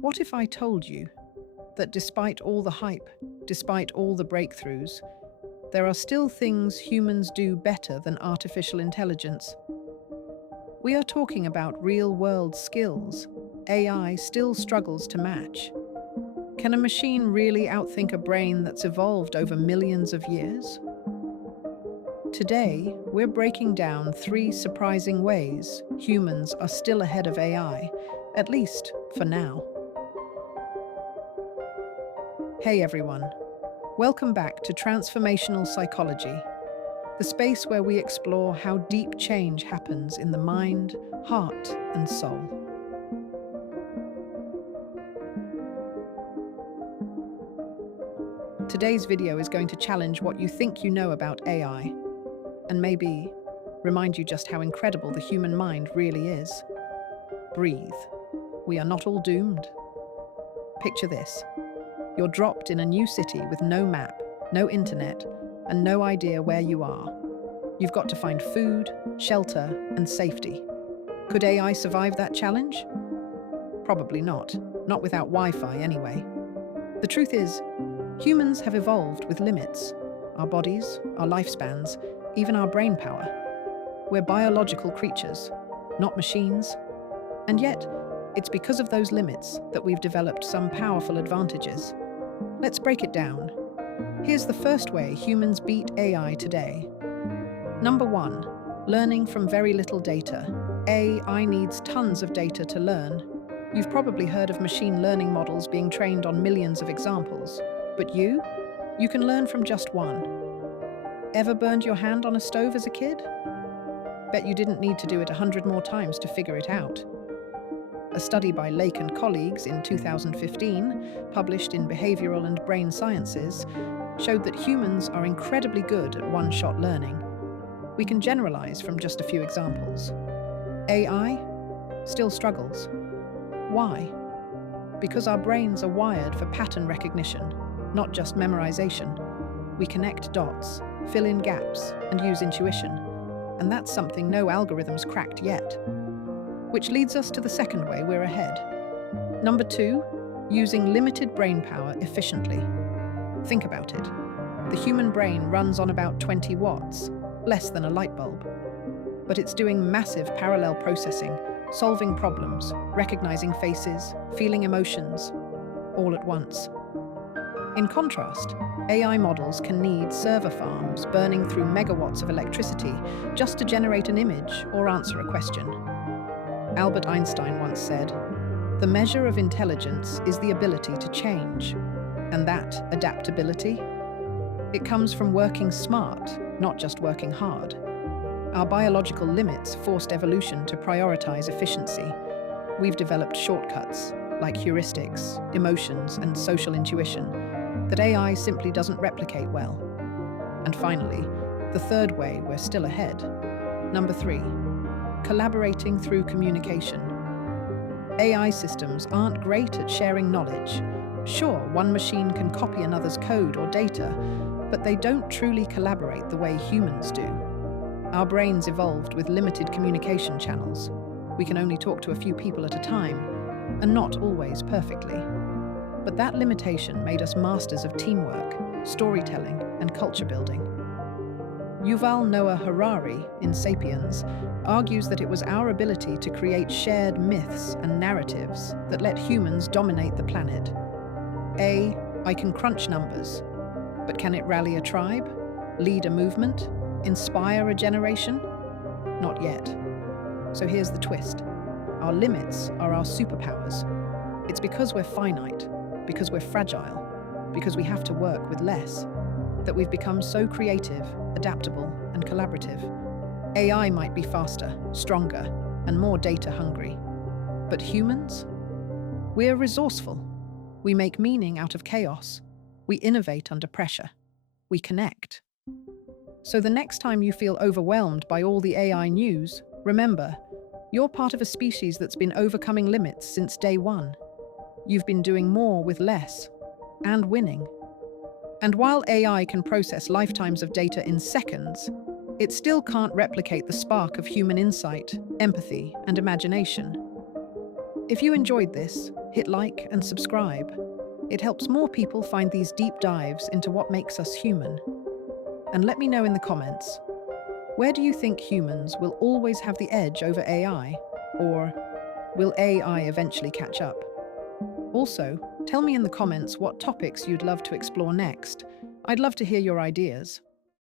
What if I told you that despite all the hype, despite all the breakthroughs, there are still things humans do better than artificial intelligence? We are talking about real-world skills AI still struggles to match. Can a machine really outthink a brain that's evolved over millions of years? Today, we're breaking down 3 surprising ways humans are still ahead of AI, at least for now. Hey everyone, welcome back to Transformational Psychology, the space where we explore how deep change happens in the mind, heart, and soul. Today's video is going to challenge what you think you know about AI, and maybe remind you just how incredible the human mind really is. Breathe. We are not all doomed. Picture this. You're dropped in a new city with no map, no internet, and no idea where you are. You've got to find food, shelter, and safety. Could AI survive that challenge? Probably not. Not without Wi-Fi anyway. The truth is, humans have evolved with limits. Our bodies, our lifespans, even our brain power. We're biological creatures, not machines. And yet, it's because of those limits that we've developed some powerful advantages. Let's break it down. Here's the first way humans beat AI today. Number 1, learning from very little data. AI needs tons of data to learn. You've probably heard of machine learning models being trained on millions of examples. But you can learn from just one. Ever burned your hand on a stove as a kid? Bet you didn't need to do it 100 more times to figure it out. A study by Lake and colleagues in 2015, published in Behavioral and Brain Sciences, showed that humans are incredibly good at one-shot learning. We can generalize from just a few examples. AI still struggles. Why? Because our brains are wired for pattern recognition, not just memorization. We connect dots, fill in gaps, and use intuition. And that's something no algorithm's cracked yet. Which leads us to the second way we're ahead. Number 2, using limited brain power efficiently. Think about it. The human brain runs on about 20 watts, less than a light bulb. But it's doing massive parallel processing, solving problems, recognizing faces, feeling emotions, all at once. In contrast, AI models can need server farms burning through megawatts of electricity just to generate an image or answer a question. Albert Einstein once said, "The measure of intelligence is the ability to change." And that, adaptability, it comes from working smart, not just working hard. Our biological limits forced evolution to prioritize efficiency. We've developed shortcuts, like heuristics, emotions, and social intuition, that AI simply doesn't replicate well. And finally, the third way we're still ahead. Number 3, collaborating through communication. AI systems aren't great at sharing knowledge. Sure, one machine can copy another's code or data, but they don't truly collaborate the way humans do. Our brains evolved with limited communication channels. We can only talk to a few people at a time, and not always perfectly. But that limitation made us masters of teamwork, storytelling, and culture building. Yuval Noah Harari, in Sapiens, argues that it was our ability to create shared myths and narratives that let humans dominate the planet. I can crunch numbers, but can it rally a tribe, lead a movement, inspire a generation? Not yet. So here's the twist. Our limits are our superpowers. It's because we're finite, because we're fragile, because we have to work with less, that we've become so creative, adaptable, and collaborative. AI might be faster, stronger, and more data hungry. But humans? We're resourceful. We make meaning out of chaos. We innovate under pressure. We connect. So the next time you feel overwhelmed by all the AI news, remember, you're part of a species that's been overcoming limits since day one. You've been doing more with less, and winning. And while AI can process lifetimes of data in seconds, it still can't replicate the spark of human insight, empathy, and imagination. If you enjoyed this, Hit like and subscribe. It helps more people find these deep dives into what makes us human. And let me know in the comments, where do you think humans will always have the edge over AI? Or will AI eventually catch up? Also, tell me in the comments what topics you'd love to explore next. I'd love to hear your ideas.